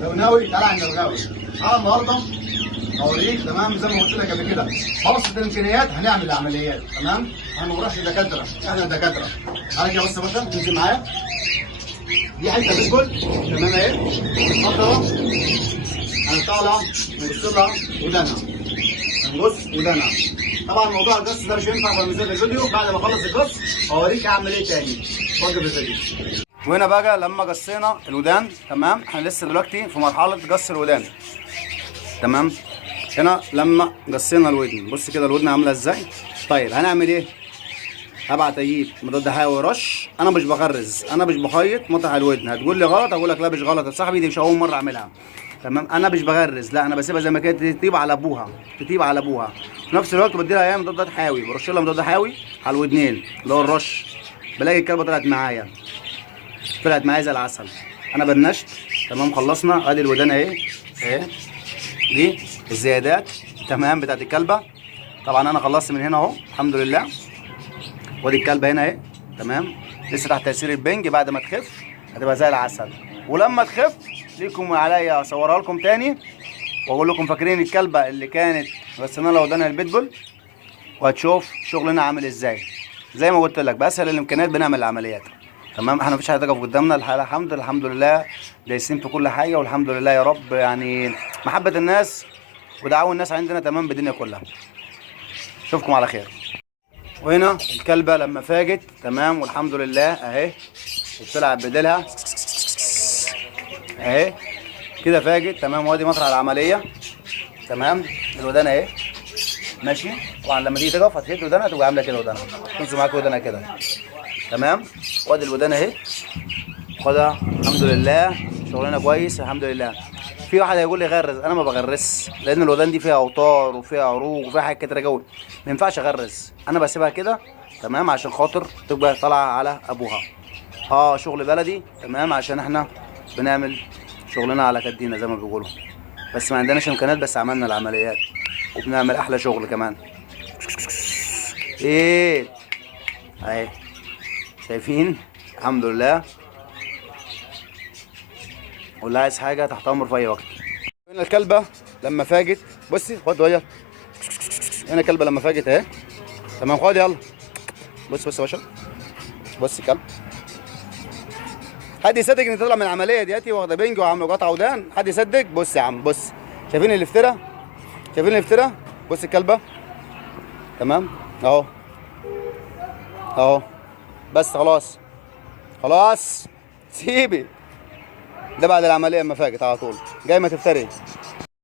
لوناوي تعالى عند لوناوي. انا النهارده اوريك تمام زي ما قلت لك قبل كده، ببسط الامكانيات هنعمل العمليات تمام. احنا ما بنروحش دكاتره، احنا دكاتره. تعالى كده بص يا باشا، تنزل معايا. دي حته بيسكول تمام اهي، اتفضل. هنطلع نبص لها ودانها، نبص ودانها. طبعا موضوع القص ده مش هينفع في ميزان الفيديو، بعد ما اخلص القص اوريك اعمل ايه تاني. وقف الفيديو. وهنا بقى لما قصينا الودان تمام، احنا لسه دلوقتي في مرحله قص الودان تمام. هنا لما قصينا الودن بص كده الودن عامله ازاي. طيب هنعمل ايه؟ هبعت اجيب مضاد حيوي رش. انا مش بغرز، انا مش بخيط مطرح الودن. هتقول لي غلط، اقول لك لا مش غلط يا صاحبي، دي مش اول مره اعملها تمام. انا مش بغرز، لا انا بسيبها زي ما كانت تطيب على ابوها، تطيب على ابوها. في نفس الوقت بدي لها ايه مضاد حيوي، برش لها مضاد حيوي على الودنين اللي هو الرش. بلاقي الكلبه طلعت معايا، طلعت معايا زي العسل. انا بنشت تمام. خلصنا ادي الودان اهي اهي، دي الزيادات تمام بتاعت الكلبه. طبعا انا خلصت من هنا اهو الحمد لله. وادي الكلبه هنا اهي تمام، لسه تحت تاثير البنج. بعد ما تخف هتبقى زي العسل، ولما تخف ليكم عليا اصورها لكم تاني واقول لكم فاكرين الكلبه اللي كانت غسلنا لها ودانها البيتبول، وهتشوف شغلنا عامل ازاي. زي ما قلت لك باسهل الامكانيات بنعمل العمليات تمام. احنا مفيش حاجه تقف قدامنا، الحمد لله دايسين في كل حاجه، والحمد لله يا رب. يعني محبه الناس ودعاوى الناس عندنا تمام بالدنيا كلها. اشوفكم على خير. وهنا الكلبه لما فاجت تمام والحمد لله اهي، وبتلعب بديلها اهي كده فاجت تمام. وادي مطرح العمليه تمام. الودان اهي ماشي. طبعا لما تيجي تقف هتهد ودانها تبقى عامله كده، ودانها تنزل معاك ودانها كده تمام. وادي الودان اهي خدها الحمد لله، شغلنا كويس الحمد لله. في واحد هيقول لي غرز، انا ما بغرسش لان الودان دي فيها اوتار وفيها عروق وفيها حاجات كتيره قوي، ما ينفعش اغرز. انا بسيبها كده تمام عشان خاطر تبقى طالعه على ابوها. شغل بلدي تمام، عشان احنا بنعمل شغلنا على كدينا زي ما بيقولوا، بس ما عندناش امكانيات، بس عملنا العمليات وبنعمل احلى شغل كمان. ايه اهي شايفين الحمد لله. واللي عايز حاجه تحت امر في اي وقت. هنا الكلبه لما فاجت بصي، خد ويا. هنا الكلبه لما فاجت اهي تمام. خد يلا بص بص يا باشا، بص الكلب. حد يصدق ان تطلع من العمليه دياتي واخده بنج وعامله قطع ودان؟ حد يصدق؟ بص يا عم بص، شايفين الافتراء؟ شايفين الافتراء؟ بص الكلبه تمام اهو اهو. بس خلاص خلاص سيبي. ده بعد العمليه اما فاجت على طول جاي ما تفتري.